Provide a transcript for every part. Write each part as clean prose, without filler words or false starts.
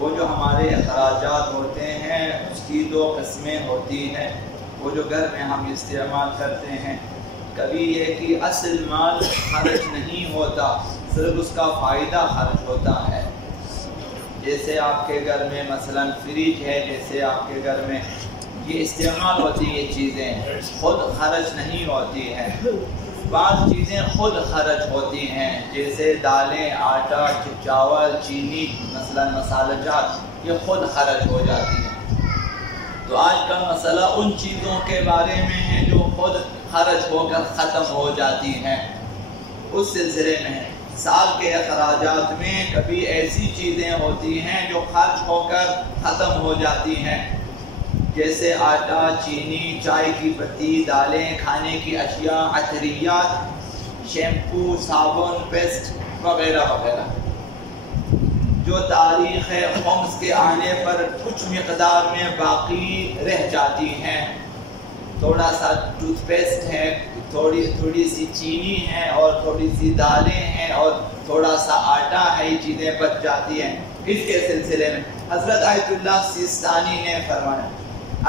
وہ جو ہمارے اخراجات ہوتے ہیں اس کی دو قسمیں ہوتی ہیں. وہ جو گھر میں ہم استعمال کرتے ہیں، کبھی یہ کہ اصل مال خرچ نہیں ہوتا، صرف اس کا فائدہ خرچ ہوتا ہے. جیسے آپ کے گھر میں مثلا فریج ہے، جیسے آپ کے گھر میں یہ استعمال ہوتی ہیں، یہ چیزیں خود خرچ نہیں ہوتی ہیں. بعض چیزیں خود خرچ ہوتی ہیں، جیسے دالیں، آٹا، چاول، چینی، مثلا مسالہ جات، یہ خود خرچ ہو جاتی ہیں. تو آج کا مسئلہ ان چیزوں کے بارے میں ہے جو خود خرچ ہو کر ختم ہو جاتی ہیں. اس سلسلے میں سال کے اخراجات میں کبھی ایسی چیزیں ہوتی ہیں جو خرچ ہو کر ختم ہو جاتی ہیں، جیسے آٹا، چینی، چائے کی پتی، دالیں، کھانے کی اشیاء، عطریات، شیمپو، صابن، پیسٹ وغیرہ وغیرہ، جو تاریخ خمس کے آنے پر کچھ مقدار میں باقی رہ جاتی ہیں. تھوڑا سا ٹوتھ پیسٹ ہے، تھوڑی سی چینی ہے، اور تھوڑی سی دالیں ہیں، اور تھوڑا سا آٹا ہے، یہ چیزیں بچ جاتی ہیں. اس کے سلسلے میں حضرت آیت اللہ سیستانی نے فرمایا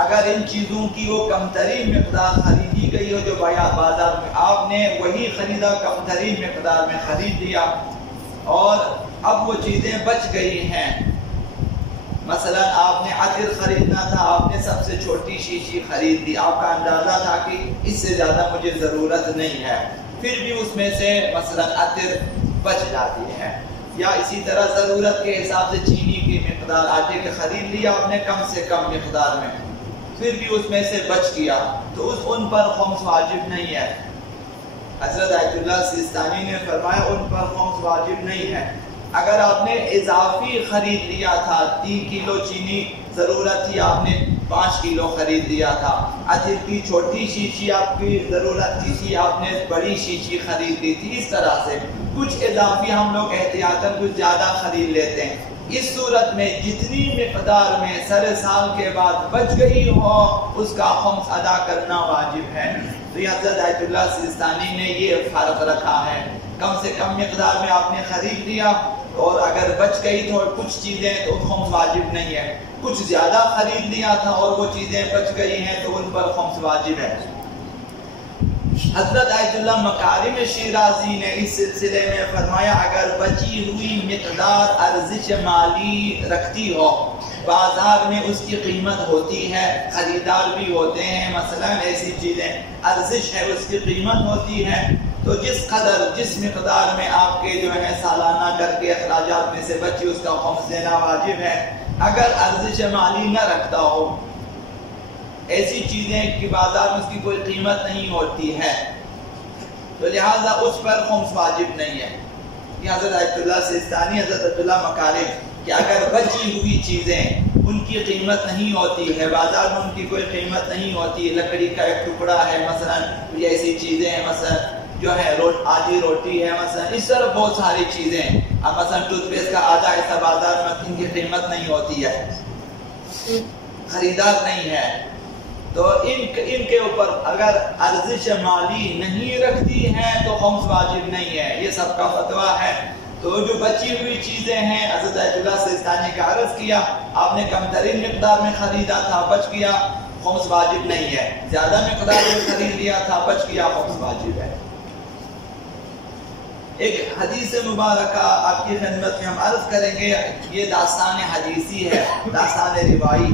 اگر ان چیزوں کی وہ کم ترین مقدار خریدی گئی ہو جو بازار میں، آپ نے وہی خریدا، کم ترین مقدار میں خرید لیا، اور اب وہ چیزیں بچ گئی ہیں. مثلا آپ نے عطر خریدنا تھا، آپ نے سب سے چھوٹی شیشی خرید لی، آپ کا اندازہ تھا کہ اس سے زیادہ مجھے ضرورت نہیں ہے، پھر بھی اس میں سے مثلا عطر بچ جاتی ہے. یا اسی طرح ضرورت کے حساب سے چینی کی مقدار آٹے کے خرید لیا آپ نے کم سے کم مقدار میں، پھر بھی اس میں سے بچ گیا، تو ان پر خمس واجب نہیں ہے. حضرت آیت اللہ سیستانی نے فرمایا ان پر خمس واجب نہیں ہے. اگر آپ نے اضافی خرید لیا تھا، 3 کلو چینی ضرورت تھی، آپ نے 5 کلو خرید لیا تھا، عطر کی چھوٹی شیشی آپ کی ضرورت تھی، آپ نے بڑی شیشی خرید لی تھی، اس طرح سے کچھ اضافی ہم لوگ احتیاطاً کچھ زیادہ خرید لیتے ہیں. اس صورت میں جتنی مقدار میں سر سال کے بعد بچ گئی ہو اس کا خمس ادا کرنا واجب ہے. تو یہ حضرت آیت اللہ سیستانی نے یہ فرق رکھا ہے، کم سے کم مقدار میں آپ نے خرید لیا اور اگر بچ گئی تو کچھ چیزیں تو خمس واجب نہیں ہے، کچھ زیادہ خرید لیا تھا اور وہ چیزیں بچ گئی ہیں تو ان پر خمس واجب ہے. حضرت آیت اللہ مکارم شیرازی نے اس سلسلے میں فرمایا اگر بچی ہوئی مقدار ارزش مالی رکھتی ہو، بازار میں اس کی قیمت ہوتی ہے، خریدار بھی ہوتے ہیں، مثلا ایسی چیزیں ارزش ہے، اس کی قیمت ہوتی ہے، تو جس مقدار میں آپ کے جو ہے سالانہ کر کے اخراجات میں سے بچی اس کا خمس دینا واجب ہے. اگر ارزش مالی نہ رکھتا ہو، ایسی چیزیں کہ بازار میں اس کی کوئی قیمت نہیں ہوتی ہے، تو لہٰذا اس پر خمس واجب نہیں ہے. یہ حضرت آیت اللہ سیستانی، حضرت اللہ مکارم کہ اگر بچی ہوئی چیزیں ان کی قیمت نہیں ہوتی ہے، بازار میں ان کی کوئی قیمت نہیں ہوتی، لکڑی کا ایک ٹکڑا ہے مثلا، یہ ایسی چیزیں ہیں مثلا جو ہے آدھی روٹی ہے مثلا، اس طرح بہت ساری چیزیں، اب مثلا ٹوتھ پیسٹ کا آدھا حصہ بازار میں ان کی قیمت نہیں ہوتی ہے، خریدار نہیں ہے، تو ان کے اوپر اگر ارزش مالی نہیں رکھتی ہے تو خمس واجب نہیں ہے. یہ سب کا فتویٰ ہے. تو جو بچی ہوئی چیزیں ہیں حضرت آیت اللہ سیستانی کا عرض کیا، آپ نے کم ترین مقدار میں خریدا تھا، بچ گیا، خمس واجب نہیں ہے. زیادہ مقدار میں خرید لیا تھا، بچ گیا، خمس واجب ہے. ایک حدیث مبارکہ آپ کی خدمت میں ہم عرض کریں گے، یہ داستان حدیثی ہے، داستان روائی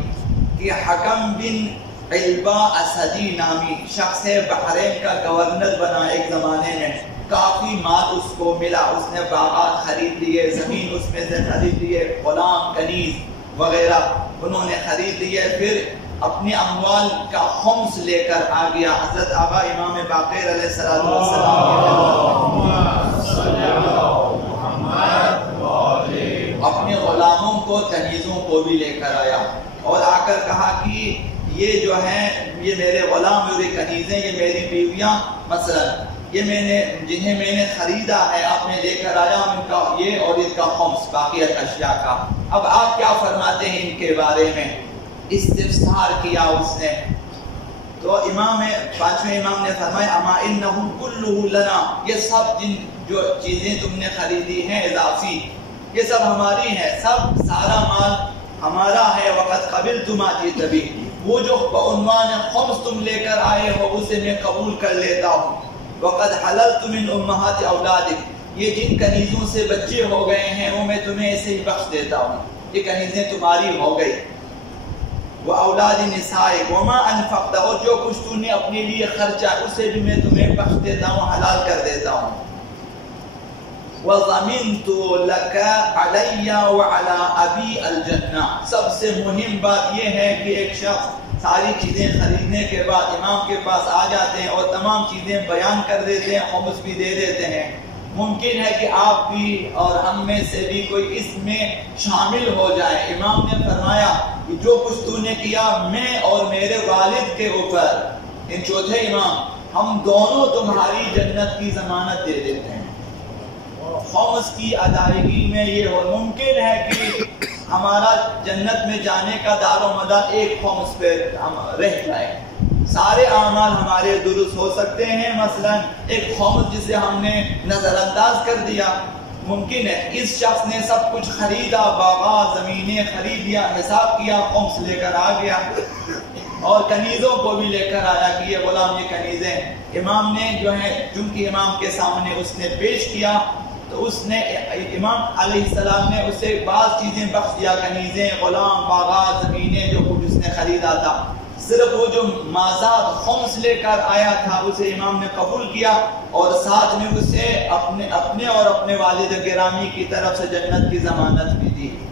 کہ حکم بن علبہ اسدی نامی شخص بحرین کا گورنر بنا ایک زمانے میں، کافی مال اس کو ملا، اس نے باغات خرید لیے، زمین اس میں سے خرید لیے، غلام، کنیز وغیرہ انہوں نے خرید لیے، پھر اپنے اموال کا خمس لے کر آ گیا حضرت آبا امام باقر علیہ السلام اپنے غلاموں کو، کنیزوں کو بھی لے کر آیا اور آ کر کہا کہ یہ جو ہیں یہ میرے غلام، میری کنیزیں، یہ میری بیویاں مثلا، یہ جنہیں میں نے خریدا ہے آپ نے لے کر آیا ان کا یہ اور ان کا خمس باقیت اشیاء کا. اب آپ کیا فرماتے ہیں ان کے بارے میں؟ استفسار کیا اس نے. تو پانچویں امام نے فرمایا اما انہ کلہ لنا، یہ سب جو چیزیں تم نے خریدی ہیں اضافی، یہ سب ہماری ہے، سب سارا مال ہمارا ہے۔ وقت قبلت ما جئت به، وہ جو بعنوان خمس تم لے کر آئے ہو اسے میں قبول کر لیتا ہوں۔ وقد حللت من امہات اولادک، یہ جن کنیزوں سے بچے ہو گئے ہیں وہ میں تمہیں ایسے ہی بخش دیتا ہوں، یہ کنیزیں تمہاری ہو گئی۔ وَأَوْلَادِ نِسَائِكَ وَمَا أَنفَقْتَ، اور جو کچھ تو نے اپنے لیے خرچہ اسے بھی میں تمہیں بخش دیتا ہوں، حلال کر دیتا ہوں۔ وَضَمِنْتُ لَكَ عَلَيَّ وَعَلَىٰ أَبِي الْجَنَّةِ، سب سے مہم بات یہ ہے کہ ایک شخص ساری چیزیں خریدنے کے بعد امام کے پاس آ جاتے ہیں اور تمام چیزیں بیان کر دیتے ہیں، خمس بھی دے دیتے ہیں۔ ممکن ہے کہ آپ بھی اور ہم میں سے بھی کوئی اس میں شامل ہو جائے۔ امام نے فرمایا کہ جو کچھ تو نے کیا میں اور میرے والد کے اوپر، ان چوتھے امام، ہم دونوں تمہاری جنت کی ضمانت دے دیتے ہیں۔ خمس کی ادائیگی میں یہ ہو، ممکن ہے کہ ہمارا جنت میں جانے کا دار و مدار ایک خمس پہ رہ جائے، سارے اعمال ہمارے درست ہو سکتے ہیں، مثلا ایک خمس جسے ہم نے نظر انداز کر دیا، ممکن ہے اس شخص نے سب کچھ خریدا، باغات زمینیں خرید لیا، حساب کیا، خمس لے کر آ گیا اور کنیزوں کو بھی لے کر آیا کہ یہ غلام یہ کنیزیں امام نے جو ہے چونکہ امام کے سامنے اس نے پیش کیا تو اس نے امام علیہ السلام نے اسے بعض چیزیں بخش دیا، کنیزیں، غلام، باغات زمینیں جو کچھ اس نے خریدا تھا، صرف وہ جو مازاد خمس لے کر آیا تھا اسے امام نے قبول کیا اور ساتھ میں اسے اپنے اور اپنے والد گرامی کی طرف سے جنت کی ضمانت بھی دی۔